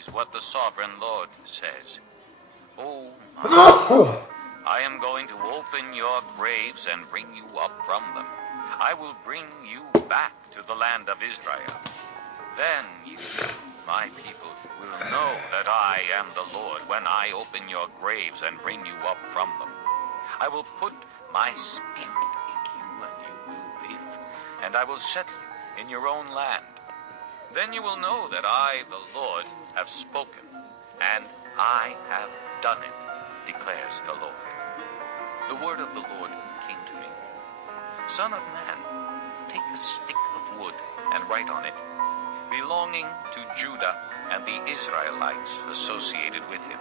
is what the Sovereign Lord says. Oh, my. I am going to open your graves and bring you up from them. I will bring you back to the land of Israel. Then you, my people, will know that I am the Lord when I open your graves and bring you up from them. I will put my spirit in you and you will live, and I will settle you in your own land. Then you will know that I, the Lord, have spoken, and I have done it, declares the Lord. The word of the Lord came to me. Son of man, take a stick of wood and write on it, belonging to Judah and the Israelites associated with him.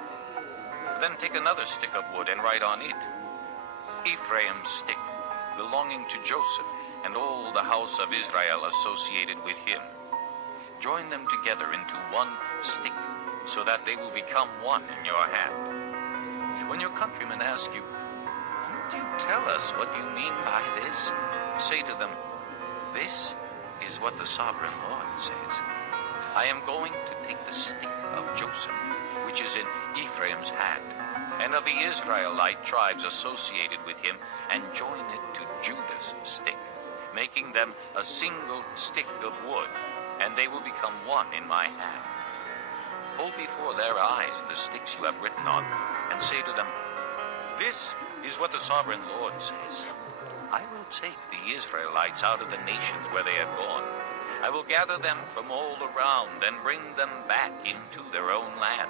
Then take another stick of wood and write on it, Ephraim's stick, belonging to Joseph and all the house of Israel associated with him. Join them together into one stick, so that they will become one in your hand. When your countrymen ask you, "Won't you tell us what you mean by this?" say to them, "This is what the Sovereign Lord says. I am going to take the stick of Joseph, which is in Ephraim's hand, and of the Israelite tribes associated with him, and join it to Judah's stick, making them a single stick of wood, and they will become one in my hand. Hold before their eyes the sticks you have written on, and say to them, 'This is what the Sovereign Lord says. I will take the Israelites out of the nations where they have gone. I will gather them from all around and bring them back into their own land.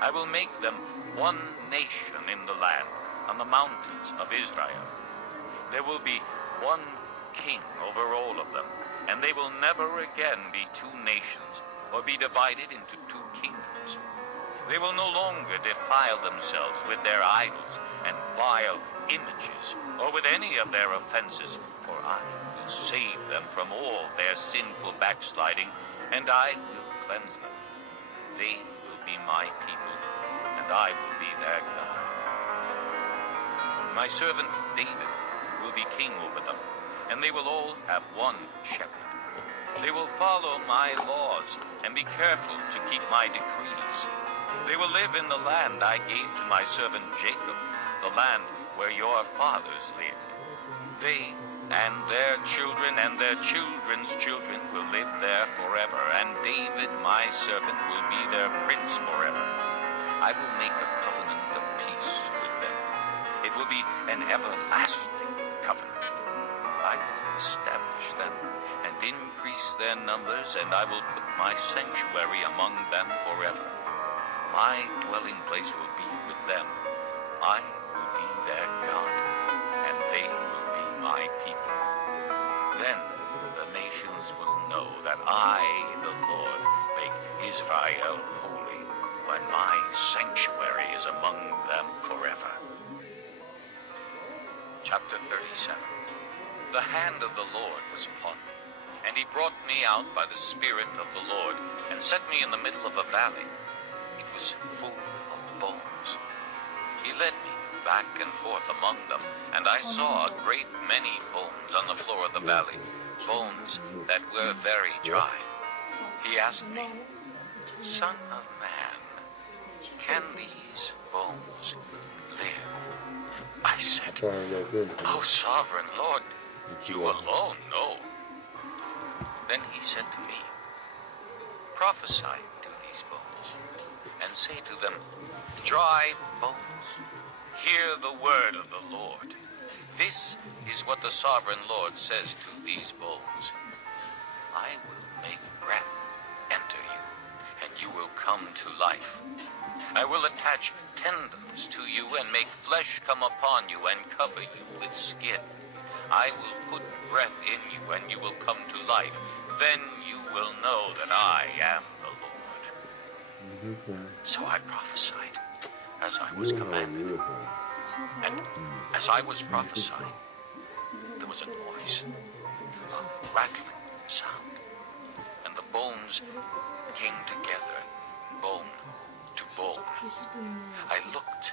I will make them one nation in the land, on the mountains of Israel. There will be one king over all of them, and they will never again be two nations, or be divided into two kingdoms. They will no longer defile themselves with their idols and vile images, or with any of their offenses, for I will save them from all their sinful backsliding, and I will cleanse them. They will be my people, and I will be their God. My servant David will be king over them, and they will all have one shepherd. They will follow my laws and be careful to keep my decrees. They will live in the land I gave to my servant Jacob, the land where your fathers lived. They and their children and their children's children will live there forever, and David, my servant, will be their prince forever. I will make a covenant of peace with them. It will be an everlasting covenant. I will establish them and increase their numbers, and I will put my sanctuary among them forever. My dwelling place will be with them. I will be their God, and they will be my people. Then the nations will know that I, the Lord, make Israel holy, when my sanctuary is among them forever. Chapter 37. The hand of the Lord was upon me, and he brought me out by the Spirit of the Lord, and set me in the middle of a valley. It was full of bones. He led me back and forth among them, and I saw a great many bones on the floor of the valley, bones that were very dry. He asked me, "Son of man, can these bones live?" I said, "O Sovereign Lord, you alone know." Then he said to me, "Prophesy to these bones, and say to them, 'Dry bones, hear the word of the Lord. This is what the Sovereign Lord says to these bones. I will make breath enter you, and you will come to life. I will attach tendons to you and make flesh come upon you and cover you with skin. I will put breath in you, and you will come to life. Then you will know that I am the Lord.'" So I prophesied as I was commanded. And as I was prophesying, there was a noise, a rattling sound, and the bones came together, bone to bone. I looked,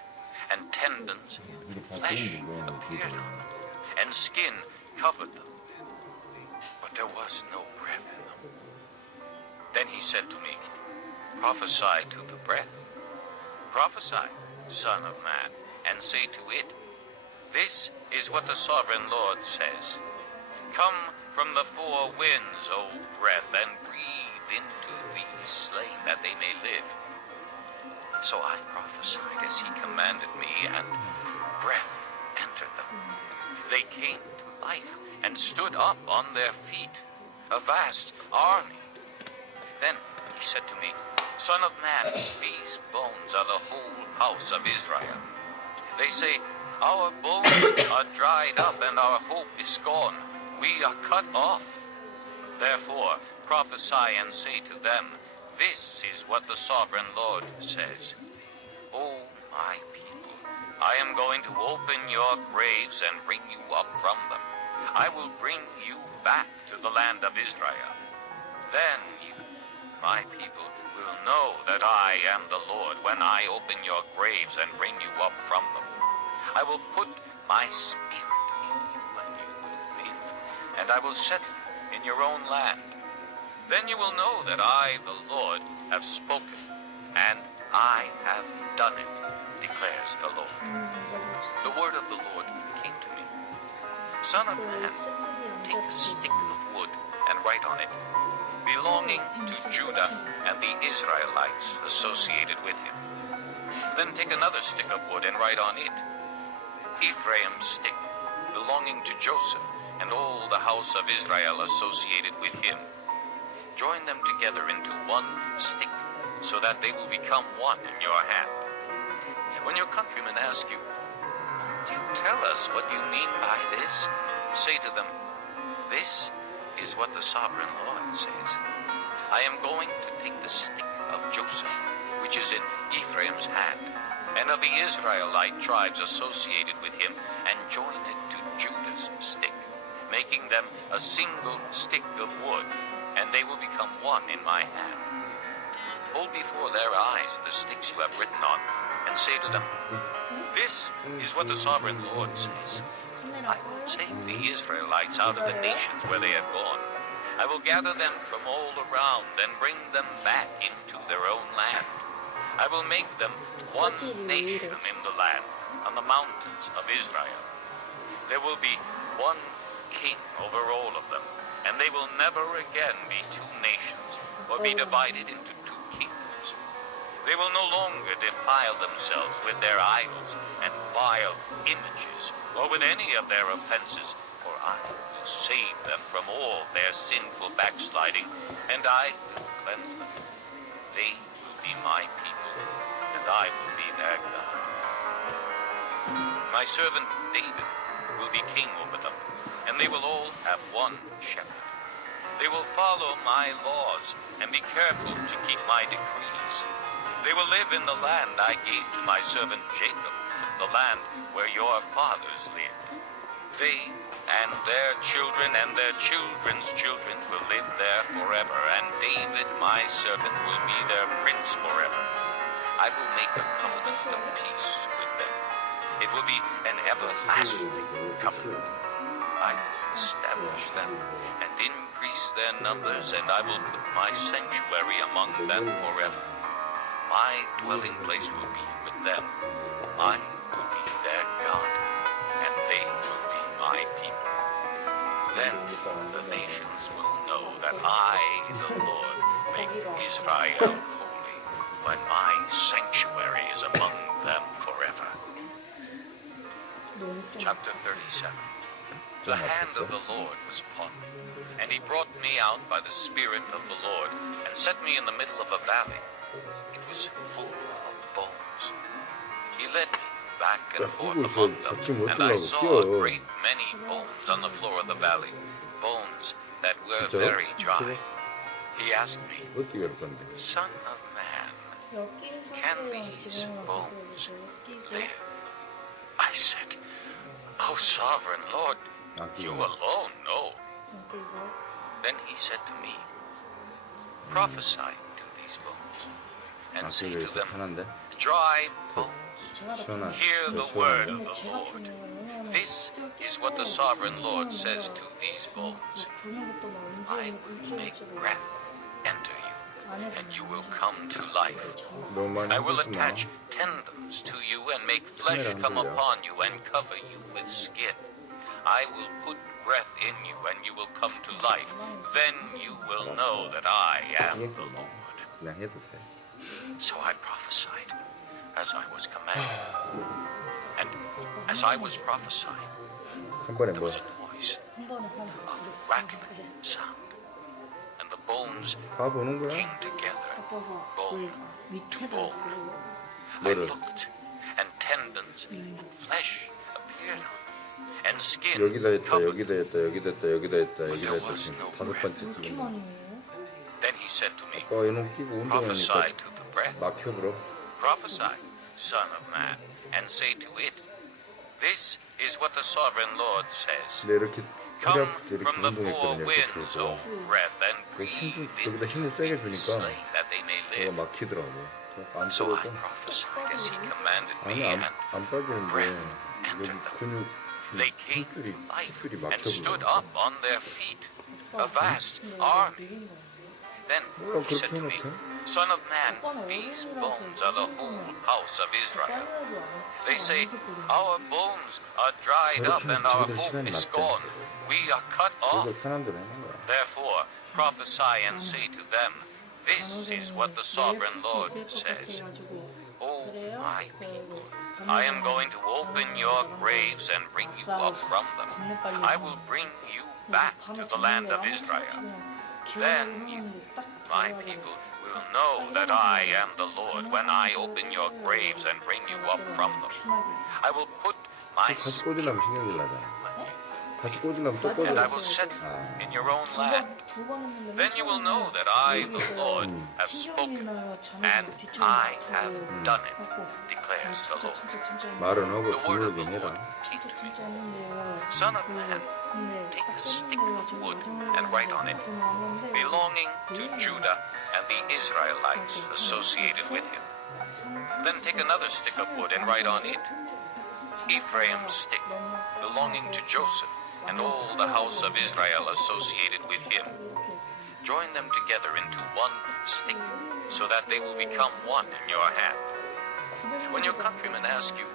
and tendons and flesh appeared on them, and skin covered them, but there was no breath in them. Then he said to me, prophesy to the breath. Prophesy, Son of Man, and say to it, this is what the sovereign Lord says. Come from the four winds, O breath, and breathe into these slain that they may live. So I prophesied as he commanded me, and breath entered them. They came to life and stood up on their feet, a vast army. Then he said to me, Son of man, these bones are the whole house of Israel. They say, our bones are dried up and our hope is gone. We are cut off. Therefore prophesy and say to them, this is what the sovereign Lord says. O my people, I am going to open your graves and bring you up from them. I will bring you back to the land of Israel. Then you, my people, will know that I am the Lord when I open your graves and bring you up from them. I will put my spirit in you and you will live, and I will settle you in your own land. Then you will know that I, the Lord, have spoken, and I have done it, declares the Lord. The word of the Lord came to me. Son of man, take a stick of wood and write on it, belonging to Judah and the Israelites associated with him. Then take another stick of wood and write on it, Ephraim's stick, belonging to Joseph and all the house of Israel associated with him. Join them together into one stick, so that they will become one in your hand. When your countrymen ask you, do you tell us what you mean by this? Say to them, this is what the sovereign Lord says. I am going to take the stick of Joseph, which is in Ephraim's hand, and of the Israelite tribes associated with him, and join it to Judah's stick, making them a single stick of wood, and they will become one in my hand. Hold before their eyes the sticks you have written on, and say to them, this is what the sovereign Lord says. I will take the Israelites out of the nations where they have gone. I will gather them from all around and bring them back into their own land. I will make them one nation in the land, on the mountains of Israel. There will be one king over all of them, and they will never again be two nations, or be divided into two kingdoms. They will no longer defile themselves with their idols and vile images, or with any of their offenses, for I will save them from all their sinful backsliding, and I will cleanse them. They will be my people, and I will be their God. My servant David will be king over them, and they will all have one shepherd. They will follow my laws and be careful to keep my decrees. They will live in the land I gave to my servant Jacob, the land where your fathers lived. They and their children and their children's children will live there forever, and David, my servant, will be their prince forever. I will make a covenant of peace with them. It will be an everlasting covenant. I will establish them and increase their numbers, and I will put my sanctuary among them forever. My dwelling place will be with them. I will be their God, and they will be my people. Then the nations will know that I, the Lord, make Israel holy, when my sanctuary is among them forever. Chapter 37. The hand of the Lord was upon me, and he brought me out by the Spirit of the Lord, and set me in the middle of a valley. It was full of bones. He led me back and forth among them, and I saw a great many bones on the floor of the valley, bones that were very dry. He asked me, Son of man, can these bones live? I said, O sovereign Lord, you alone know. Then he said to me, prophesy to these bones, and say to them, dry bones, hear the word of the Lord. This is what the sovereign Lord says to these bones. I will make breath enter you, and you will come to life. 너무 많이 I will 흔들지 마. attach tendons to you and make flesh come upon you and cover you with skin. I will put breath in you and you will come to life. Then you will know that I am the Lord. 그냥 해도 돼. So I prophesied as I was commanded. And as I was prophesying, 한 번에 there 뭐 was a noise, a rattling sound. And the bones 다 보는 거야? came together, bone to bone. I 뭐를? looked, and tendons, flesh appeared on them, and skin 여기다 했다, covered. 여기다 했다, 여기다 했다, 여기다 했다, 여기다 했다. 지금 다섯 번째 찍은 거. Then he said to me, 이놈 끼고 prophesy 운동하니까 to the breath, 막혀들어. prophesy, son of man, and say to it, this is what the sovereign Lord says. 근데 이렇게 허리 Come 아플 때 이렇게 from the four 운동했거든요. 이렇게 winds, O 들고. breath, and 그 힘, breathe 여기다 힘을 into 세게 the 주니까 slain, that they may 얘가 live. 막히더라고. 안 So I 떨어져. prophesied as he commanded 아니 me, and 안 빠지는데 여기 근육 they came 힘줄이 to life 힘줄이 and stood 막혀버려. up on their feet, a vast army. Then 몰라 he said 그렇게 to me, 해놓게. Son of man, these bones are the whole house of Israel. They say, our bones are dried up and our hope is gone. We are cut off. 저도 편한 대로 하는 거야. Therefore prophesy and say to them, this is what the sovereign Lord says. O my people, I am going to open your graves and bring you up from them. I will bring you back to the land of Israel. Then you, my people, will know that I am the Lord when I open your graves and bring you up from them. I will put my 다시 꽂으려면 신경질 나잖아. 다시 꽂으려면 또 and I 꽂아. will set you in your own land. Then you will know that I, the Lord, have spoken, and I have done it, declares the Lord. 말은 하고 The word of the 주물긴 Lord 해라. came to me. Son of man, take a stick of wood and write on it, belonging to Judah and the Israelites associated with him. Then take another stick of wood and write on it, Ephraim's stick, belonging to Joseph, and all the house of Israel associated with him. Join them together into one stick, so that they will become one in your hand. When your countrymen ask you,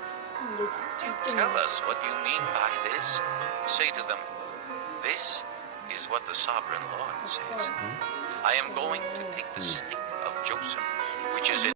tell us what you mean by this, say to them, this is what the sovereign Lord says. I am going to take the stick of Joseph, which is in